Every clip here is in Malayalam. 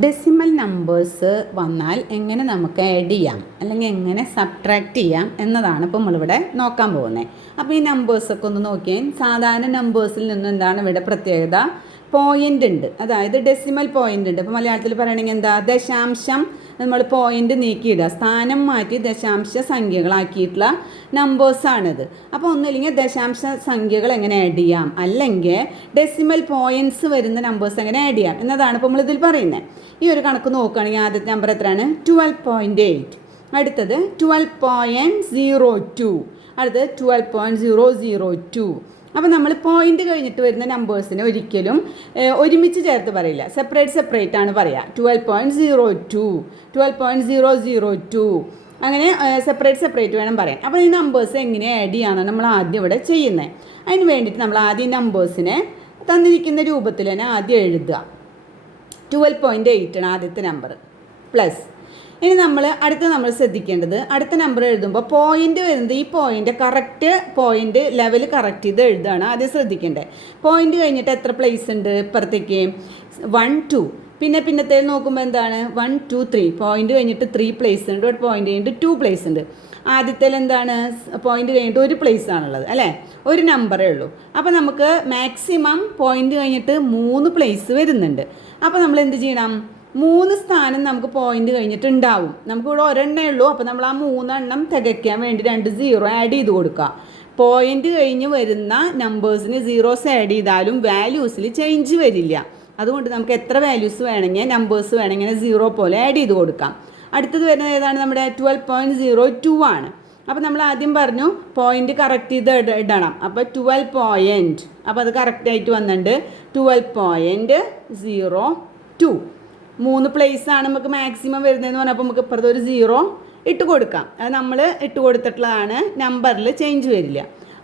ഡെസിമൽ നമ്പേഴ്സ് വന്നാൽ എങ്ങനെ നമുക്ക് ആഡ് ചെയ്യാം അല്ലെങ്കിൽ എങ്ങനെ സബ്ട്രാക്റ്റ് ചെയ്യാം എന്നതാണ് ഇപ്പോൾ നമ്മളിവിടെ നോക്കാൻ പോകുന്നത്. അപ്പോൾ ഈ നമ്പേഴ്സൊക്കെ ഒന്ന് നോക്കിയാൽ സാധാരണ നമ്പേഴ്സിൽ നിന്ന് എന്താണ് ഇവിടെ പ്രത്യേകത, പോയിൻ്റ് ഉണ്ട്, അതായത് ഡെസിമൽ പോയിൻ്റ് ഉണ്ട്. ഇപ്പോൾ മലയാളത്തിൽ പറയുകയാണെങ്കിൽ എന്താ, ദശാംശം നമ്മൾ പോയിൻ്റ് നീക്കിയിടുക, സ്ഥാനം മാറ്റി ദശാംശ സംഖ്യകളാക്കിയിട്ടുള്ള നമ്പേഴ്സാണിത്. അപ്പോൾ ഒന്നുമില്ലെങ്കിൽ ദശാംശ സംഖ്യകൾ എങ്ങനെ ആഡ് ചെയ്യാം, അല്ലെങ്കിൽ ഡെസിമൽ പോയിൻറ്റ്സ് വരുന്ന നമ്പേഴ്സ് എങ്ങനെ ആഡ് ചെയ്യാം എന്നതാണ് ഇപ്പോൾ നമ്മളിതിൽ പറയുന്നത്. ഈ ഒരു കണക്ക് നോക്കുകയാണെങ്കിൽ ആദ്യത്തെ നമ്പർ എത്രയാണ്, 12.8, അടുത്തത് 12.02, അടുത്തത് 12.002. അപ്പോൾ നമ്മൾ പോയിൻ്റ് കഴിഞ്ഞിട്ട് വരുന്ന നമ്പേഴ്സിനെ ഒരിക്കലും ഒരുമിച്ച് ചേർത്ത് പറയില്ല, സെപ്പറേറ്റ് ആണ് പറയുക. 12.02, 12.002 അങ്ങനെ സെപ്പറേറ്റ് വേണം പറയാൻ. അപ്പോൾ ഈ നമ്പേഴ്സ് എങ്ങനെ ആഡ് ചെയ്യാമെന്നാണ് നമ്മൾ ആദ്യം ഇവിടെ ചെയ്യുന്നത്. അതിന് വേണ്ടിയിട്ട് നമ്മൾ ആദ്യം നമ്പേഴ്സിനെ തന്നിരിക്കുന്ന രൂപത്തിൽ തന്നെ ആദ്യം എഴുതുക. 12.8 ആണ് ആദ്യത്തെ നമ്പർ, പ്ലസ്. ഇനി അടുത്ത നമ്മൾ ശ്രദ്ധിക്കേണ്ടത്, അടുത്ത നമ്പർ എഴുതുമ്പോൾ പോയിൻ്റ് വരുന്നത് ഈ point correct point level correct ചെയ്ത് എഴുതുകയാണ് ആദ്യം ശ്രദ്ധിക്കേണ്ടത്. പോയിൻ്റ് കഴിഞ്ഞിട്ട് എത്ര പ്ലേസ് ഉണ്ട് ഇപ്പുറത്തേക്ക്, 1 2, പിന്നത്തെ നോക്കുമ്പോൾ എന്താണ് 1 2 3, പോയിൻ്റ് കഴിഞ്ഞിട്ട് 3 പ്ലേസ് ഉണ്ട്, ഒരു പോയിൻ്റ് കഴിഞ്ഞിട്ട് 2 പ്ലേസ് ഉണ്ട്. ആദ്യത്തേൽ എന്താണ്, പോയിൻ്റ് കഴിഞ്ഞിട്ട് ഒരു പ്ലേസ് ആണുള്ളത് അല്ലേ, ഒരു നമ്പറേ ഉള്ളൂ. അപ്പോൾ നമുക്ക് മാക്സിമം പോയിൻ്റ് കഴിഞ്ഞിട്ട് 3 പ്ലേസ് വരുന്നുണ്ട്. അപ്പോൾ നമ്മൾ എന്ത് ചെയ്യണം, 3 സ്ഥാനം നമുക്ക് പോയിൻ്റ് കഴിഞ്ഞിട്ട് ഉണ്ടാവും. നമുക്കിവിടെ ഒരെണ്ണേ ഉള്ളൂ. അപ്പോൾ നമ്മൾ ആ 3 എണ്ണം തികയ്ക്കാൻ വേണ്ടി 2 0 ആഡ് ചെയ്ത് കൊടുക്കുക. പോയിൻ്റ് കഴിഞ്ഞ് വരുന്ന നമ്പേഴ്സിന് സീറോസ് ആഡ് ചെയ്താലും വാല്യൂസിൽ ചേഞ്ച് വരില്ല. അതുകൊണ്ട് നമുക്ക് എത്ര വാല്യൂസ് വേണമെങ്കിൽ നമ്പേഴ്സ് വേണമെങ്കിൽ 0 പോലെ ആഡ് ചെയ്ത് കൊടുക്കാം. അടുത്തത് വരുന്നത് ഏതാണ്, നമ്മുടെ 12.02 ആണ്. അപ്പോൾ നമ്മൾ ആദ്യം പറഞ്ഞു പോയിൻ്റ് കറക്റ്റ് ചെയ്ത് ഇടണം. അപ്പോൾ 12 പോയിൻ്റ്, അപ്പോൾ അത് കറക്റ്റായിട്ട് വന്നിട്ടുണ്ട് 12.02. 3 പ്ലേസ് ആണ് നമുക്ക് മാക്സിമം വരുന്നതെന്ന് പറഞ്ഞപ്പോൾ നമുക്ക് ഇപ്പുറത്ത് ഒരു 0 ഇട്ട് കൊടുക്കാം. അത് നമ്മൾ ഇട്ട് കൊടുത്തിട്ടുള്ളതാണ്, നമ്പറിൽ ചേഞ്ച് വരില്ല.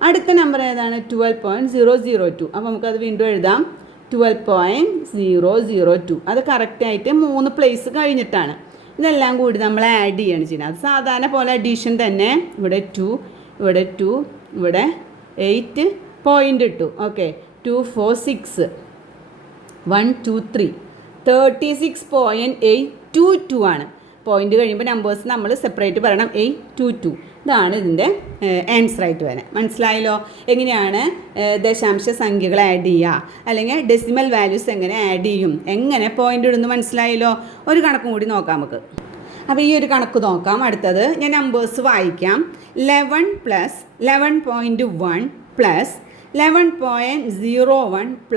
അടുത്ത നമ്പർ ഏതാണ്, 12.002. അപ്പോൾ നമുക്കത് വീണ്ടും എഴുതാം, 12.002. അത് കറക്റ്റായിട്ട് 3 പ്ലേസ് കഴിഞ്ഞിട്ടാണ്. ഇതെല്ലാം കൂടി നമ്മൾ ആഡ് ചെയ്യാണ് ചെയ്യുന്നത്. അത് സാധാരണ പോലെ അഡീഷൻ തന്നെ. ഇവിടെ 2, ഇവിടെ 2, ഇവിടെ 8 പോയിൻ്റ് ഇട്ടു. ഓക്കെ, 2 4 6, 1 2 3, 36.822 ആണ്. പോയിൻ്റ് കഴിയുമ്പോൾ നമ്പേഴ്സ് നമ്മൾ സെപ്പറേറ്റ് പറയണം, 822. ഇതാണ് ഇതിൻ്റെ ആൻസറായിട്ട് വരാൻ. മനസ്സിലായല്ലോ എങ്ങനെയാണ് ദശാംശ സംഖ്യകൾ ആഡ് ചെയ്യുക, അല്ലെങ്കിൽ ഡെസിമൽ വാല്യൂസ് എങ്ങനെ ആഡ് ചെയ്യും, എങ്ങനെ പോയിൻ്റ് ഇടുന്നു, മനസ്സിലായല്ലോ. ഒരു കണക്കും കൂടി നോക്കാം നമുക്ക്. അപ്പോൾ ഈ ഒരു കണക്ക് നോക്കാം. അടുത്തത് ഞാൻ നമ്പേഴ്സ് വായിക്കാം. 11 + 11.1 + 11.01 +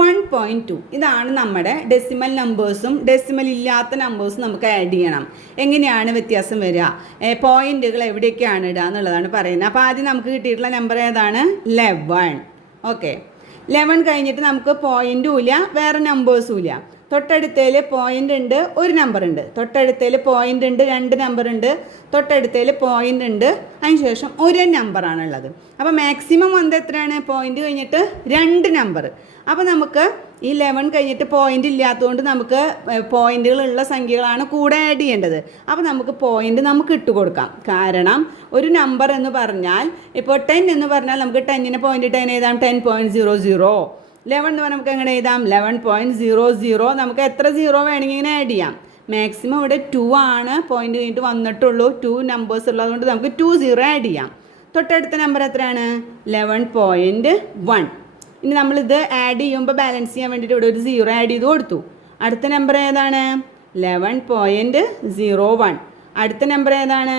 1.2. ഇതാണ് നമ്മുടെ ഡെസിമൽ നമ്പേഴ്സും. ഡെസിമൽ ഇല്ലാത്ത നമ്പേഴ്സും നമുക്ക് ആഡ് ചെയ്യണം. എങ്ങനെയാണ് വ്യത്യാസം വരിക, പോയിന്റുകൾ എവിടെയൊക്കെയാണ് ഇടുക എന്നുള്ളതാണ് പറയുന്നത്. അപ്പോൾ ആദ്യം നമുക്ക് കിട്ടിയിട്ടുള്ള നമ്പർ ഏതാണ്, 11. ഓക്കെ, 11 കഴിഞ്ഞിട്ട് നമുക്ക് പോയിൻറ്റും ഇല്ല, വേറെ നമ്പേഴ്സും ഇല്ല. തൊട്ടടുത്തതിൽ പോയിൻ്റ് ഉണ്ട്, ഒരു നമ്പർ ഉണ്ട്. തൊട്ടടുത്തതിൽ പോയിൻ്റ് ഉണ്ട്, 2 നമ്പർ ഉണ്ട്. തൊട്ടടുത്തതിൽ പോയിൻ്റ് ഉണ്ട്, അതിനുശേഷം ഒരു നമ്പറാണുള്ളത്. അപ്പോൾ മാക്സിമം വന്നത് എത്രയാണ്, പോയിൻ്റ് കഴിഞ്ഞിട്ട് 2 നമ്പർ. അപ്പോൾ നമുക്ക് ഈ 11 കഴിഞ്ഞിട്ട് പോയിൻ്റ് ഇല്ലാത്തതുകൊണ്ട് നമുക്ക് പോയിൻ്റുകളുള്ള സംഖ്യകളാണ് കൂടെ ആഡ് ചെയ്യേണ്ടത്. അപ്പോൾ നമുക്ക് പോയിൻ്റ് നമുക്ക് ഇട്ട് കൊടുക്കാം. കാരണം ഒരു നമ്പർ എന്ന് പറഞ്ഞാൽ, ഇപ്പോൾ 10 എന്ന് പറഞ്ഞാൽ നമുക്ക് 10ന് പോയിൻ്റ് ഇട്ട് എങ്ങനെ എഴുതാം, 10.00. 11 എന്ന് പറഞ്ഞാൽ നമുക്ക് എങ്ങനെ എഴുതാം, 11.00. നമുക്ക് എത്ര 0 വേണമെങ്കിൽ ഇങ്ങനെ ആഡ് ചെയ്യാം. മാക്സിമം ഇവിടെ 2 ആണ് പോയിൻ്റ് കഴിഞ്ഞിട്ട് വന്നിട്ടുള്ളൂ. 2 നമ്പേഴ്സ് ഉള്ളതുകൊണ്ട് നമുക്ക് 20 ആഡ് ചെയ്യാം. തൊട്ടടുത്ത നമ്പർ എത്രയാണ്, 11.1. ഇനി നമ്മളിത് ആഡ് ചെയ്യുമ്പോൾ ബാലൻസ് ചെയ്യാൻ വേണ്ടിയിട്ട് ഇവിടെ ഒരു 0 ആഡ് ചെയ്ത് കൊടുത്തു. അടുത്ത നമ്പർ ഏതാണ്, 11.01. അടുത്ത നമ്പർ ഏതാണ്,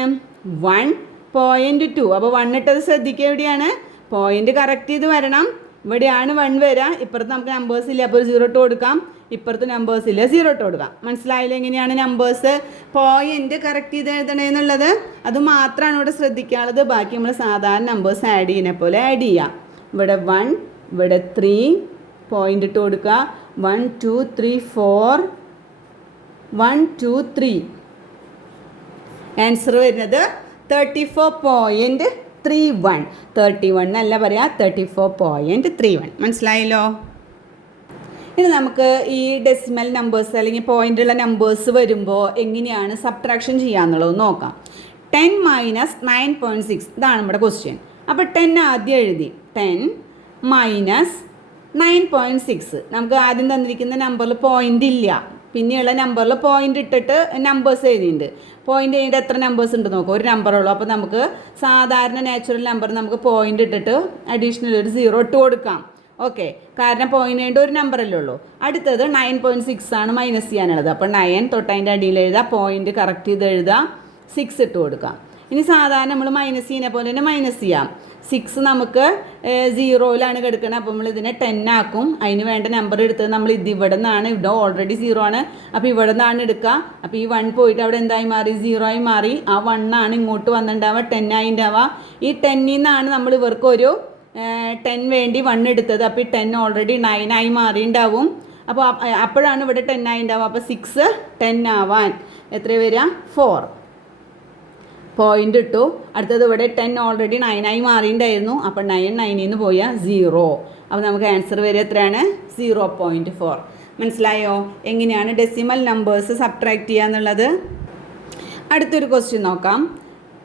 1.2. അപ്പോൾ 1 ഇട്ടത് ശ്രദ്ധിക്കുക, എവിടെയാണ് പോയിൻ്റ് കറക്റ്റ് ചെയ്ത് വരണം. ഇവിടെയാണ് 1 വരിക. ഇപ്പുറത്ത് നമുക്ക് നമ്പേഴ്സ് ഇല്ല, അപ്പോൾ ഒരു 0 ഇട്ട് കൊടുക്കാം. ഇപ്പുറത്ത് നമ്പേഴ്സ് ഇല്ല, 0 ഇട്ട് കൊടുക്കാം. മനസ്സിലായില്ല എങ്ങനെയാണ് നമ്പേഴ്സ് പോയിൻ്റ് കറക്റ്റ് ചെയ്ത് എഴുതണേന്നുള്ളത്. അത് മാത്രമാണ് ഇവിടെ ശ്രദ്ധിക്കാനുള്ളത്. ബാക്കി നമ്മൾ സാധാരണ നമ്പേഴ്സ് ആഡ് ചെയ്യുന്ന പോലെ ആഡ് ചെയ്യാം. ഇവിടെ 1, ഇവിടെ 3 പോയിൻ്റ് ഇട്ട് കൊടുക്കുക. 1 2 3 4, 1 2 3. ആൻസർ വരുന്നത് 34.31. 31 എന്നല്ല പറയാം, 34.31. മനസ്സിലായല്ലോ. ഇനി നമുക്ക് ഈ ഡെസിമൽ നമ്പേഴ്സ് അല്ലെങ്കിൽ പോയിൻ്റുള്ള നമ്പേഴ്സ് വരുമ്പോൾ എങ്ങനെയാണ് സബ്ട്രാക്ഷൻ ചെയ്യാന്നുള്ളത് നോക്കാം. 10 - 9.6 ഇതാണ് നമ്മുടെ ക്വസ്റ്റ്യൻ. അപ്പോൾ 10 ആദ്യം എഴുതി, 10 - 9.6. നമുക്ക് ആദ്യം തന്നിരിക്കുന്ന നമ്പറിൽ പോയിൻ്റ് ഇല്ല, പിന്നെയുള്ള നമ്പറിൽ പോയിന്റ് ഇട്ടിട്ട് നമ്പേഴ്സ് എഴുതിയിട്ടുണ്ട്. പോയിന്റ് കഴിഞ്ഞിട്ട് എത്ര നമ്പേഴ്സ് ഉണ്ട് നോക്കുക, ഒരു നമ്പറുള്ളൂ. അപ്പോൾ നമുക്ക് സാധാരണ നാച്ചുറൽ നമ്പർ നമുക്ക് പോയിന്റ് ഇട്ടിട്ട് അഡീഷണൽ ഒരു 0 ഇട്ട് കൊടുക്കാം. ഓക്കെ, കാരണം പോയിന്റ് കഴിഞ്ഞിട്ട് ഒരു നമ്പറല്ലേ ഉള്ളൂ. അടുത്തത് 9.6 ആണ് മൈനസ് ചെയ്യാനുള്ളത്. അപ്പോൾ 9 തൊട്ട് അതിൻ്റെ അടിയിൽ എഴുതാം, പോയിന്റ് കറക്റ്റ് ചെയ്ത് എഴുതാം, 6 ഇട്ട് കൊടുക്കാം. ഇനി സാധാരണ നമ്മൾ മൈനസ് ചെയ്യുന്ന പോലെ തന്നെ മൈനസ് ചെയ്യാം. 6 നമുക്ക് 0യിലാണ് കിടക്കുന്നത്. അപ്പോൾ നമ്മൾ ഇതിനെ 10 ആക്കും. അതിന് വേണ്ട നമ്പർ എടുത്തത് നമ്മൾ ഇവിടെ നിന്നാണ്, ഇവിടെ ഓൾറെഡി 0 ആണ്. അപ്പോൾ ഇവിടെ നിന്നാണ് എടുക്കുക. അപ്പോൾ ഈ 1 പോയിട്ട് അവിടെ എന്തായി മാറി, 0 ആയി മാറി. ആ 1 ആണ് ഇങ്ങോട്ട് വന്നിട്ടുണ്ടാവുക, 10 ആയി ഉണ്ടാവുക. ഈ 10ൽ നിന്നാണ് നമ്മൾ ഇവർക്ക് ഒരു 10 വേണ്ടി 1 എടുത്തത്. അപ്പോൾ ഈ 10 ഓൾറെഡി 9 ആയി മാറിയിട്ടുണ്ടാവും. അപ്പോൾ അപ്പോഴാണ് ഇവിടെ 10 ആയി ഉണ്ടാവുക. അപ്പോൾ 6 10 ആവാൻ എത്ര വരിക, 4 പോയിന്റ് ഇട്ടു. അടുത്തത് ഇവിടെ 10 ഓൾറെഡി 9 ആയി മാറിയിട്ടുണ്ടായിരുന്നു. അപ്പോൾ 9 9ൽ നിന്ന് പോയാൽ 0. അപ്പോൾ നമുക്ക് ആൻസർ വരെ എത്രയാണ്, 0.4. മനസ്സിലായോ എങ്ങനെയാണ് ഡെസിമൽ നമ്പേഴ്സ് സബ്ട്രാക്ട് ചെയ്യുക എന്നുള്ളത്? അടുത്തൊരു ക്വസ്റ്റ്യൻ നോക്കാം.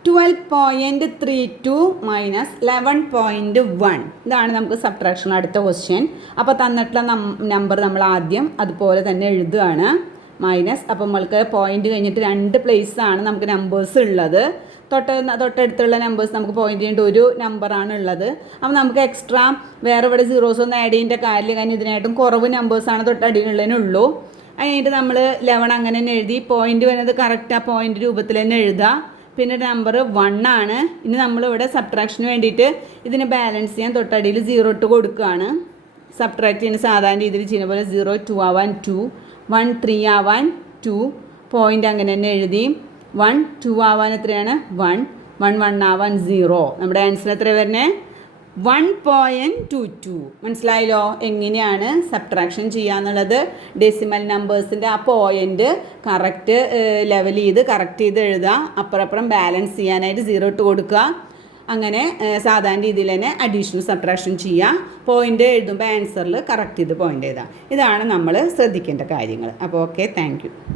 12.32 മൈനസ് 11.1. ഇതാണ് നമുക്ക് സബ്ട്രാക്ഷൻ അടുത്ത ക്വസ്റ്റ്യൻ. അപ്പോൾ തന്നിട്ടുള്ള നമ്പർ നമ്മൾ ആദ്യം അതുപോലെ തന്നെ എഴുതുകയാണ്. മൈനസ്, അപ്പോൾ നമ്മൾക്ക് പോയിന്റ് കഴിഞ്ഞിട്ട് 2 പ്ലേസാണ് നമുക്ക് നമ്പേഴ്സ് ഉള്ളത്. തൊട്ടടുത്തുള്ള നമ്പേഴ്സ് നമുക്ക് പോയിന്റ് ചെയ്യേണ്ട ഒരു നമ്പറാണ് ഉള്ളത്. അപ്പോൾ നമുക്ക് എക്സ്ട്രാ വേറെ ഇവിടെ സീറോസ് ഒന്നും ആഡ് ചെയ്യേണ്ട കാര്യമില്ല, കാരണം ഇതിനായിട്ടും കുറവ് നമ്പേഴ്സാണ് തൊട്ടടിയിലുള്ളതിനുള്ളൂ. അത് കഴിഞ്ഞിട്ട് നമ്മൾ 11 അങ്ങനെ തന്നെ എഴുതി. പോയിന്റ് വരുന്നത് കറക്റ്റ് ആ പോയിന്റ് രൂപത്തിൽ തന്നെ എഴുതുക. പിന്നെ നമ്പർ 1 ആണ്. ഇനി നമ്മളിവിടെ സബ്ട്രാക്ഷന് വേണ്ടിയിട്ട് ഇതിനെ ബാലൻസ് ചെയ്യാൻ തൊട്ടടിയിൽ 0 ഇട്ട് കൊടുക്കുകയാണ്. സബ്ട്രാക്ട് ചെയ്യുന്ന സാധാരണ രീതിയിൽ ചെയ്യുന്ന പോലെ 0 2 ആവാൻ 2, 1 3 ആവാൻ 2, പോയിന്റ് അങ്ങനെ തന്നെ എഴുതി. 1 2 ആവാൻ എത്രയാണ്, 1 1 1 ആവാൻ 0. നമ്മുടെ ആൻസർ എത്ര വരുന്നത്, 1.22. മനസ്സിലായല്ലോ എങ്ങനെയാണ് സബ്ട്രാക്ഷൻ ചെയ്യാന്നുള്ളത്? ഡെസിമൽ നമ്പേഴ്സിൻ്റെ ആ പോയിന്റ് കറക്റ്റ് ലെവൽ ചെയ്ത് കറക്റ്റ് ചെയ്ത് എഴുതുക. അപ്പുറം ബാലൻസ് ചെയ്യാനായിട്ട് 0 ഇട്ട് കൊടുക്കുക. അങ്ങനെ സാധാരണ രീതിയിൽ തന്നെ അഡീഷണൽ സബ്ട്രാക്ഷൻ ചെയ്യുക. പോയിന്റ് എഴുതുമ്പോൾ ആൻസറിൽ കറക്റ്റ് ചെയ്ത് പോയിന്റ് എഴുതാം. ഇതാണ് നമ്മൾ ശ്രദ്ധിക്കേണ്ട കാര്യങ്ങൾ. അപ്പോൾ ഓക്കെ, താങ്ക് യു.